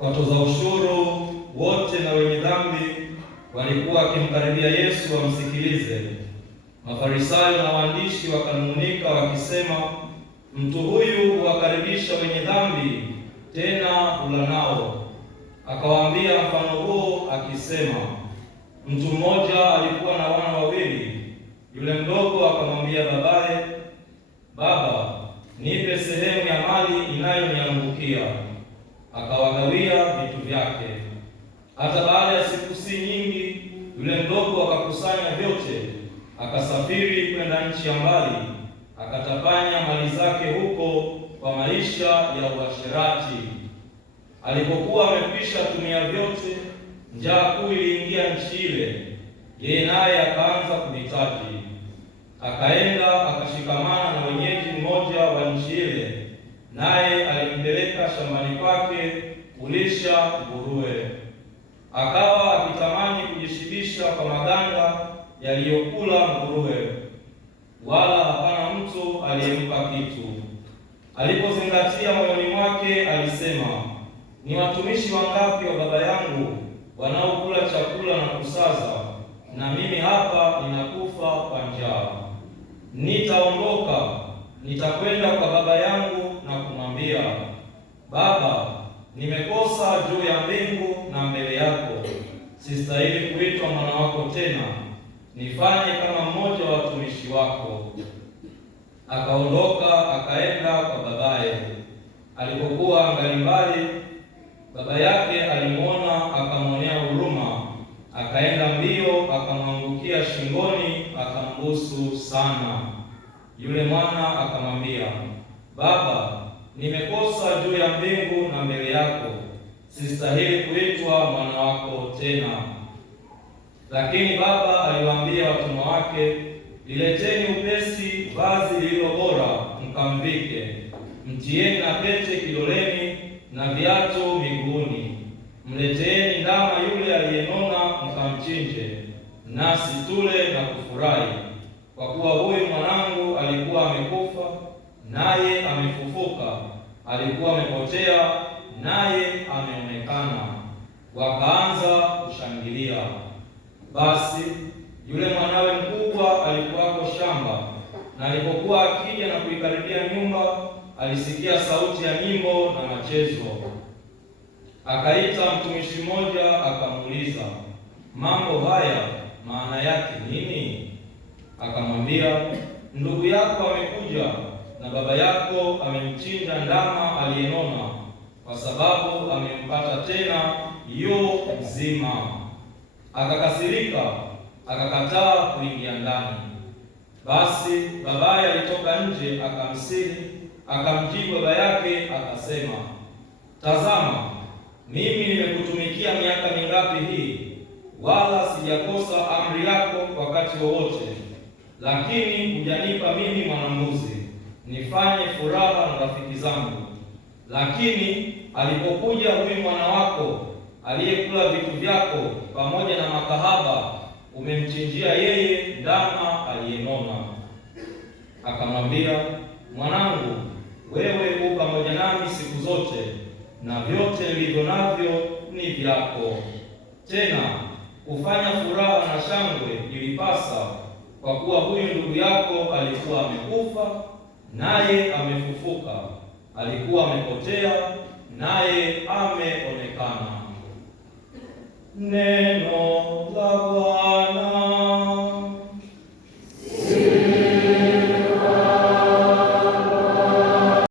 Watoza ushuru wote na wenye dhambi walikuwa wakimkaribia Yesu wamsikilize. Mafarisayo na waandishi wakanung'unika wakisema, mtu huyu huwakaribisha wenye dhambi, tena hula nao. Akawaambia mfano huo akisema, mtu mmoja alikuwa na wana wawili. Yule mdogo akamwambia babaye, Baba, nipe sehemu ya mali inayoniangukia. Akawagawia vitu vyake. Hata baada ya siku si nyingi, yule mdogo akakusanya vyote, akasafiri kwenda nchi ya mbali, akatapanya mali zake huko kwa maisha ya uasherati. Alipokuwa amekwisha tumia vyote, njaa kuu iliingia nchi ile, yeye naye akaanza kuhitaji. Akaenda akashikamana na wenyeji mmoja wa nchi ile, naye alimpeleka shambani kwake kulisha nguruwe. Akawa akitamani kujishibisha kwa maganda yaliyokula nguruwe, wala hapana mtu aliyempa kitu. Alipozingatia moyoni mwake, alisema, ni watumishi wangapi wa baba yangu wanaokula chakula na kusaza, na mimi hapa ninakufa kwa njaa. Nitaondoka, nitakwenda kwa baba yangu na kumwambia, Baba, nimekosa juu ya mbingu na mbele yako, sistahili kuitwa mwana wako tena, nifanye kama mmoja wa watumishi wako. Akaondoka akaenda kwa babaye. Alipokuwa angali mbali, baba yake alimwona, akamwonea huruma, akaenda mbio, akamwangukia shingoni, akambusu sana. Yule mwana akamwambia, Baba, nimekosa juu ya mbingu na mbele yako, sistahili kuitwa mwana wako tena. Lakini baba aliwaambia watumwa wake, lileteni upesi vazi lililo bora, mkamvike, mtieni na pete kidoleni na viatu miguuni. Mleteeni ndama yule aliyenona, mkamchinje, nasi tule na kufurahi, kwa kuwa huyu mwanangu alikuwa amekufa, naye amefufuka; alikuwa amepotea, naye ameonekana. Wakaanza kushangilia. Basi yule mwanawe mkubwa alikuwako shamba, na alipokuwa akija na kuikaribia nyumba, alisikia sauti ya nyimbo na machezo. Akaita mtumishi mmoja, akamuuliza, mambo haya maana yake nini? Akamwambia, ndugu yako amekuja, na baba yako amemchinja ndama aliyenona, kwa sababu amempata tena yu mzima. Akakasirika, akakataa kuingia ndani. Basi babaye alitoka nje, akamsihi, akamjibu baba yake akasema, tazama, mimi nimekutumikia miaka mingapi hii, wala sijakosa amri yako wakati wowote, lakini hujanipa mimi mwanambuzi nifanye furaha na rafiki zangu. Lakini alipokuja huyu mwana wako aliyekula vitu vyako pamoja na makahaba, umemchinjia yeye ndama aliyenona. Akamwambia, mwanangu, wewe u pamoja nami siku zote, na vyote nilivyo navyo ni vyako. Tena kufanya furaha na shangwe ilipasa, kwa kuwa huyu ndugu yako alikuwa amekufa, naye amefufuka; alikuwa amepotea, naye ameonekana. Neno la